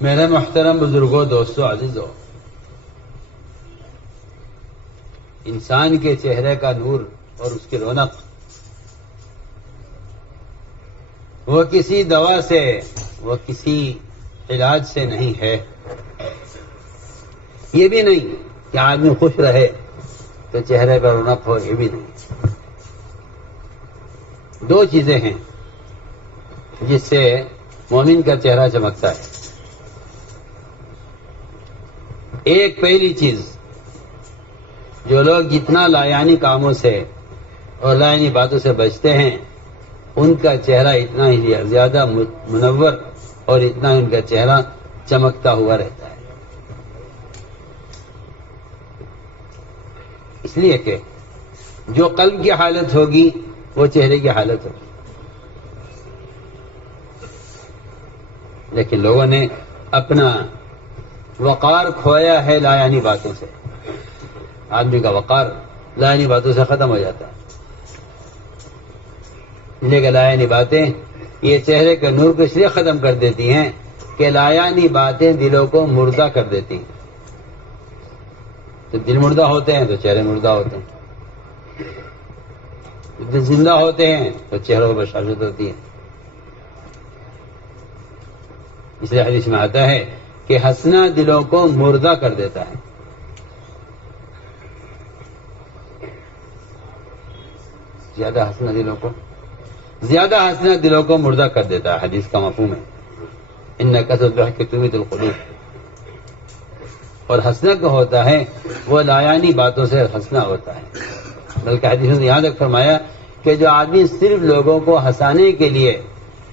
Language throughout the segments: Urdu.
میرے محترم بزرگوں، دوستوں، عزیزوں، انسان کے چہرے کا نور اور اس کی رونق وہ کسی دوا سے، وہ کسی علاج سے نہیں ہے۔ یہ بھی نہیں کہ آدمی خوش رہے تو چہرے پر رونق ہو، یہ بھی نہیں۔ دو چیزیں ہیں جس سے مومن کا چہرہ چمکتا ہے۔ ایک پہلی چیز، جو لوگ جتنا لایانی کاموں سے اور لایانی باتوں سے بچتے ہیں ان کا چہرہ اتنا ہی زیادہ منور اور اتنا ان کا چہرہ چمکتا ہوا رہتا ہے۔ اس لیے کہ جو قلب کی حالت ہوگی وہ چہرے کی حالت ہوگی۔ لیکن لوگوں نے اپنا وقار کھویا ہے لایانی باتوں سے۔ آدمی کا وقار لایانی باتوں سے ختم ہو جاتا ہے۔ لیکن لایانی باتیں یہ چہرے کے نور کو اس لیے ختم کر دیتی ہیں کہ لایانی باتیں دلوں کو مردہ کر دیتی ہیں۔ تو دل مردہ ہوتے ہیں تو چہرے مردہ ہوتے ہیں، دل زندہ ہوتے ہیں تو چہروں پر بشاشت ہوتی ہے۔ اس لیے حدیث میں آتا ہے کہ ہنسنا دلوں کو مردہ کر دیتا ہے۔ زیادہ ہنسنا دلوں کو مردہ کر دیتا ہے، حدیث کا مفہوم ہے۔ ان کثرۃ الضحک تمیت القلوب۔ اور ہنسنا جو ہوتا ہے وہ لایانی باتوں سے ہنسنا ہوتا ہے۔ بلکہ حدیث نے یہاں تک فرمایا کہ جو آدمی صرف لوگوں کو ہنسانے کے لیے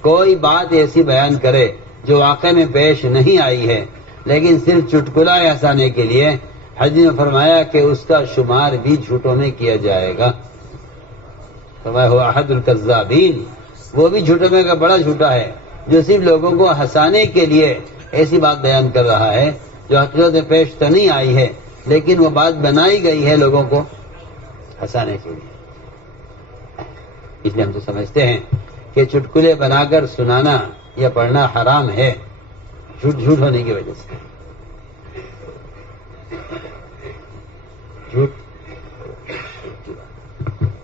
کوئی بات ایسی بیان کرے جو واقع میں پیش نہیں آئی ہے لیکن صرف چٹکلا ہنسانے کے لیے، حدیث نے فرمایا کہ اس کا شمار بھی جھوٹوں میں کیا جائے گا۔ فرمایا ہوا احد الکذابین، وہ بھی جھوٹوں میں کا بڑا جھوٹا ہے جو صرف لوگوں کو ہنسانے کے لیے ایسی بات بیان کر رہا ہے جو حقیقت میں پیش تو نہیں آئی ہے لیکن وہ بات بنائی گئی ہے لوگوں کو ہنسانے کے لیے۔ اس لیے ہم تو سمجھتے ہیں کہ چٹکلے بنا کر سنانا یا پڑھنا حرام ہے، جھوٹ ہونے کی وجہ سے۔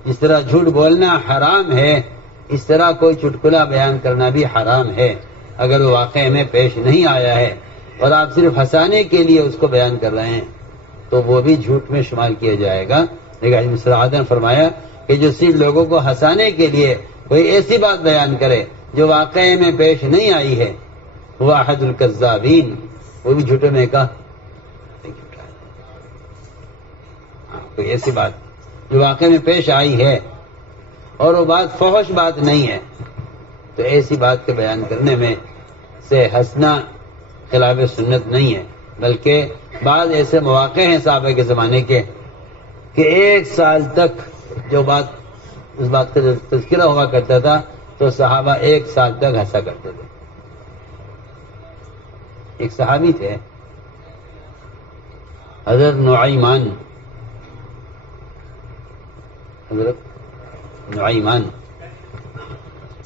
جس طرح جھوٹ بولنا حرام ہے اس طرح کوئی چٹکلا بیان کرنا بھی حرام ہے اگر وہ واقعے میں پیش نہیں آیا ہے اور آپ صرف ہنسانے کے لیے اس کو بیان کر رہے ہیں تو وہ بھی جھوٹ میں شمار کیا جائے گا۔ لیکن صراحت نے فرمایا کہ جو صرف لوگوں کو ہنسانے کے لیے کوئی ایسی بات بیان کرے جو واقعے میں پیش نہیں آئی ہے وہ احد الکذابین، وہ بھی جھوٹے میں کا کوئی ایسی بات جو واقعے میں پیش آئی ہے اور وہ بات فحش بات نہیں ہے تو ایسی بات کے بیان کرنے میں سے ہنسنا خلاف سنت نہیں ہے۔ بلکہ بعض ایسے مواقع ہیں صحابہ کے زمانے کے کہ 1 سال تک جو بات اس بات کا تذکرہ ہوا کرتا تھا تو صحابہ 1 سال تک ہنسا کرتے تھے۔ ایک صحابی تھے حضرت نعیمان،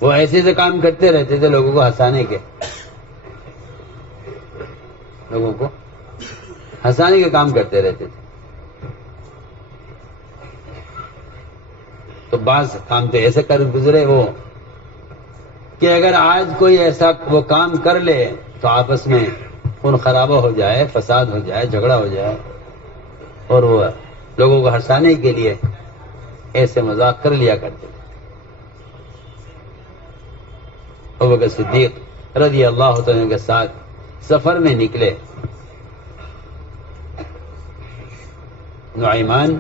وہ ایسے سے کام کرتے رہتے تھے لوگوں کو ہنسانے کے کام کرتے رہتے تھے۔ تو بعض کام تو ایسے کر گزرے وہ کہ اگر آج کوئی ایسا وہ کام کر لے تو آپس میں خون خرابہ ہو جائے، فساد ہو جائے، جھگڑا ہو جائے، اور وہ لوگوں کو ہنسانے کے لیے ایسے مذاق کر لیا کرتے تھے۔ ابوبکر صدیق رضی اللہ تعالیٰ کے ساتھ سفر میں نکلے نعیمان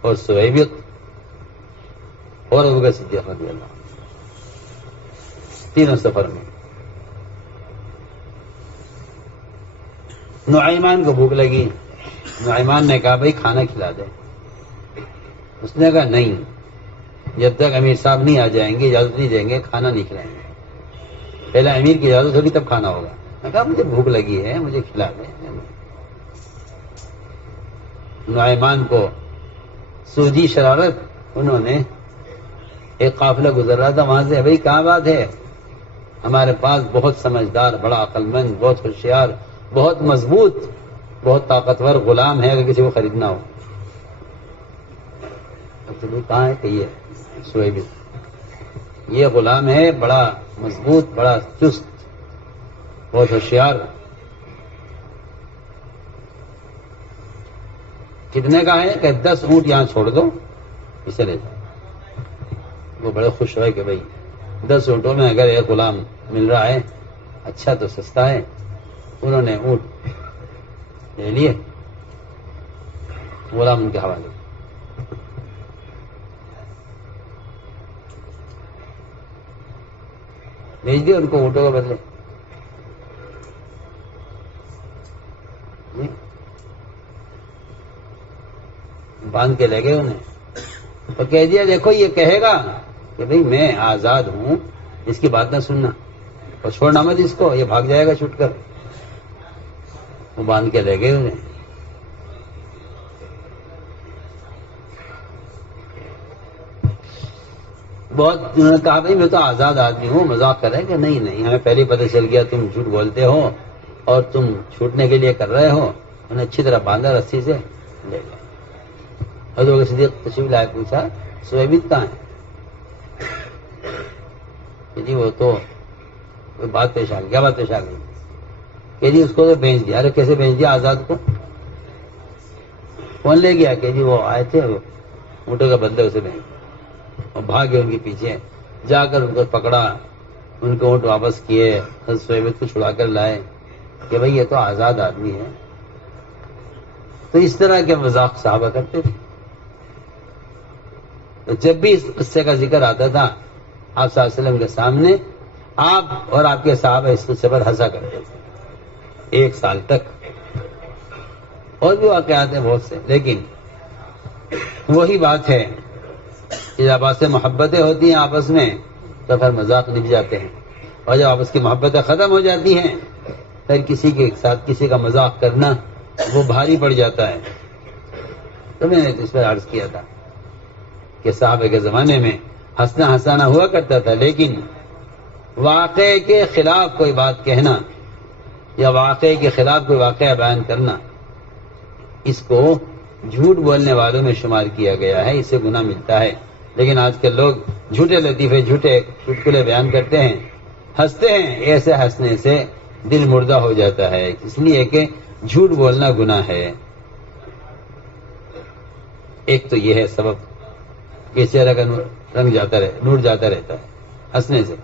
اور سویبق اور ابوبکر صدیق رضی اللہ، تینوں سفر میں۔ نعیمان کو بھوک لگی، نعیمان نے کہا بھائی کھانا کھلا دے۔ اس نے کہا نہیں، جب تک امیر صاحب نہیں آ جائیں گے، اجازت نہیں دیں گے، کھانا نہیں کھلائیں گے۔ پہلے امیر کی اجازت ہوگی تب کھانا ہوگا۔ میں کہا مجھے بھوک لگی ہے، مجھے کھلا دیں۔ نعیمان کو سوجی شرارت، انہوں نے ایک قافلہ گزر رہا تھا وہاں سے، بھائی کہاں بات ہے؟ ہمارے پاس بہت سمجھدار، بڑا عقل مند، بہت ہوشیار، بہت مضبوط، بہت طاقتور غلام ہے، اگر کسی کو خریدنا ہو تو کہاں ہے کہ یہ شعیب، یہ غلام ہے بڑا مضبوط، بڑا چست، بہت ہوشیار. کتنے کا ہے کہ 10 اونٹ یہاں چھوڑ دو، اسے لے جاؤ. وہ بڑے خوش ہوئے کہ بھائی 10 اونٹوں میں اگر ایک غلام مل رہا ہے اچھا تو سستا ہے. انہوں نے اونٹ لے لیے، غلام ان کے حوالے. بھیج دیے ان کو اونٹوں کے بدلے. باندھ کے لے گئے انہیں اور کہہ دیا دیکھو یہ کہے گا کہ بھئی میں آزاد ہوں، اس کی بات نہ سننا اور چھوڑنا مت اس کو، یہ بھاگ جائے گا چھوٹ کر. وہ باندھ کے لے گئے انہیں. بہت انہوں نے کہا بھائی میں تو آزاد آدمی ہوں. مذاق کرے کہ نہیں نہیں، ہمیں پہلے ہی پتہ چل گیا تم جھوٹ بولتے ہو اور تم چھوٹنے کے لیے کر رہے ہو. انہیں اچھی طرح باندھا رسی سے، لے گئے. حضرت صدیق تشریف لائے، پوچھا شعیب کہاں ہے؟ کہ جی وہ تو کوئی بات پیش آ گئی. کیا بات پیش آ گئی؟ کہ جی اس کو تو بھیج دیا. ارے کیسے بھیج دیا آزاد کو؟ کون لے گیا؟ کہ جی وہ آئے تھے، وہ اونٹوں کا بدلے اسے بھیج. اور بھاگے ان کے پیچھے، جا کر ان کو پکڑا، ان کے اونٹ واپس کیے، حضرت شعیب کو چھڑا کر لائے کہ بھئی یہ تو آزاد آدمی ہے. تو اس طرح کے مذاق صحابہ کرتے تھے. تو جب بھی اس قصے کا ذکر آتا تھا آپ صلی اللہ علیہ وسلم کے سامنے، آپ اور آپ کے صحابہ اس قصے پر ہنسا کرتے تھے 1 سال تک. اور بھی واقعات ہیں بہت سے، لیکن وہی بات ہے کہ جب آپ سے محبتیں ہوتی ہیں آپس میں تو پھر مذاق نبھ جاتے ہیں، اور جب آپس کی محبتیں ختم ہو جاتی ہیں پھر کسی کے ساتھ کسی کا مذاق کرنا وہ بھاری پڑ جاتا ہے. تو میں نے اس پر عرض کیا تھا کہ صحابہ کے زمانے میں ہنسنا ہنسانا ہوا کرتا تھا، لیکن واقعے کے خلاف کوئی بات کہنا یا واقعے کے خلاف کوئی واقعہ بیان کرنا، اس کو جھوٹ بولنے والوں میں شمار کیا گیا ہے، اس سے گناہ ملتا ہے. لیکن آج کل لوگ جھوٹے لطیفے، جھوٹے چٹکلے بیان کرتے ہیں، ہنستے ہیں. ایسے ہنسنے سے دل مردہ ہو جاتا ہے، اس لیے کہ جھوٹ بولنا گناہ ہے. ایک تو یہ ہے سبب کہ چہرہ کا رنگ جاتا رہے، نور جاتا رہتا ہے ہنسنے سے.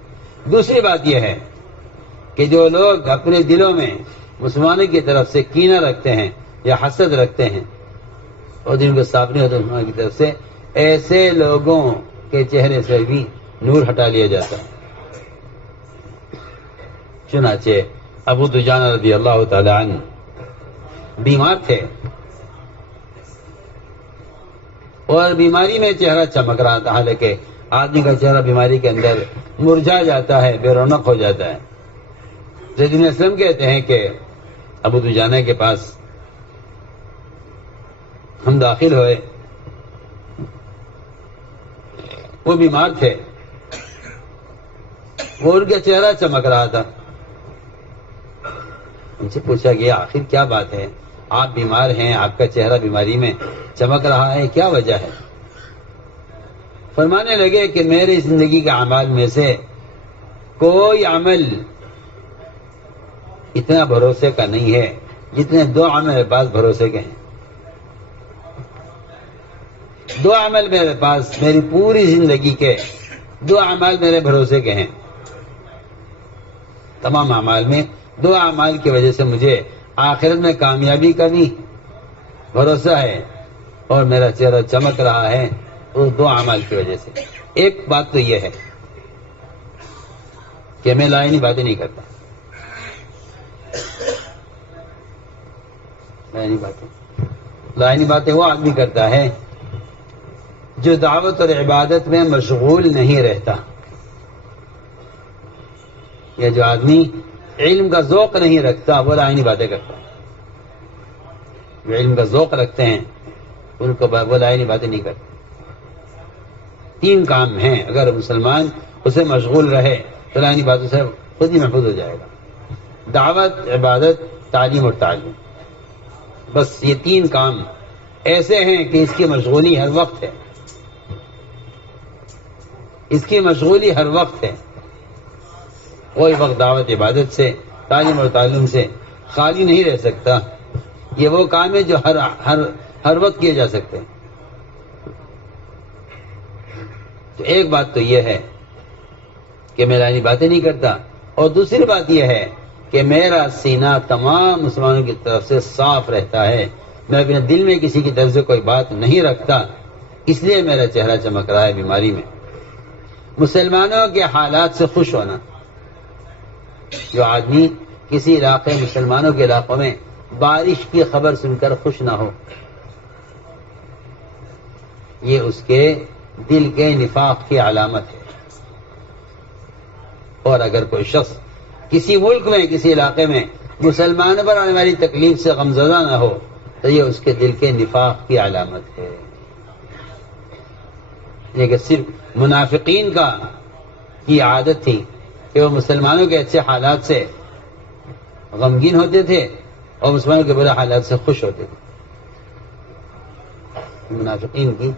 دوسری بات یہ ہے کہ جو لوگ اپنے دلوں میں مسلمانوں کی طرف سے کینہ رکھتے ہیں یا حسد رکھتے ہیں اور جن کو صاف نہیں ہوتا مسلمانوں کی طرف سے، ایسے لوگوں کے چہرے سے بھی نور ہٹا لیا جاتا ہے. چنانچہ ابو دجانہ رضی اللہ تعالی عنہ بیمار تھے اور بیماری میں چہرہ چمک رہا تھا، حالانکہ آدمی کا چہرہ بیماری کے اندر مرجھا جاتا ہے، بے رونق ہو جاتا ہے. زید بن اسلم کہتے ہیں کہ ابو دجانہ کے پاس ہم داخل ہوئے، وہ بیمار تھے، وہ ان کا چہرہ چمک رہا تھا. ان سے پوچھا گیا آخر کیا بات ہے، آپ بیمار ہیں، آپ کا چہرہ بیماری میں چمک رہا ہے، کیا وجہ ہے؟ فرمانے لگے کہ میری زندگی کے اعمال میں سے کوئی عمل اتنا بھروسے کا نہیں ہے جتنے 2 عمل میرے پاس بھروسے کے ہیں. 2 عمل میرے پاس، میری پوری زندگی کے 2 اعمال میرے بھروسے کے ہیں. تمام اعمال میں 2 اعمال کی وجہ سے مجھے آخرت میں کامیابی کا بھی بھروسہ ہے اور میرا چہرہ چمک رہا ہے اس 2 اعمال کی وجہ سے. ایک بات تو یہ ہے کہ میں لائنی باتیں نہیں کرتا. لائنی باتیں وہ آدمی کرتا ہے جو دعوت اور عبادت میں مشغول نہیں رہتا. یہ جو آدمی علم کا ذوق نہیں رکھتا وہ لائنی باتیں کرتا ہے. جو علم کا ذوق رکھتے ہیں ان کو وہ لائنی باتیں نہیں کرتے. 3 کام ہیں، اگر مسلمان اسے مشغول رہے تو لائنی باتوں سے خود ہی محفوظ ہو جائے گا. دعوت، عبادت، تعلیم اور تعلیم، بس یہ تین کام ایسے ہیں کہ اس کی مشغولی ہر وقت ہے. اس کی مشغولی ہر وقت ہے. کوئی وقت دعوت عبادت سے، تعلیم اور تعلم سے خالی نہیں رہ سکتا. یہ وہ کام ہے جو ہر وقت کیے جا سکتے ہیں. تو ایک بات تو یہ ہے کہ میں لائنی باتیں نہیں کرتا، اور دوسری بات یہ ہے کہ میرا سینہ تمام مسلمانوں کی طرف سے صاف رہتا ہے. میں اپنے دل میں کسی کی طرف سے کوئی بات نہیں رکھتا، اس لیے میرا چہرہ چمک رہا ہے بیماری میں. مسلمانوں کے حالات سے خوش ہونا. جو آدمی کسی علاقے، مسلمانوں کے علاقوں میں بارش کی خبر سن کر خوش نہ ہو، یہ اس کے دل کے نفاق کی علامت ہے. اور اگر کوئی شخص کسی ملک میں، کسی علاقے میں مسلمانوں پر آنے والی تکلیف سے غمزدہ نہ ہو تو یہ اس کے دل کے نفاق کی علامت ہے. لیکن صرف منافقین کی عادت تھی کہ وہ مسلمانوں کے اچھے حالات سے غمگین ہوتے تھے اور مسلمانوں کے برے حالات سے خوش ہوتے تھے. منافقین کی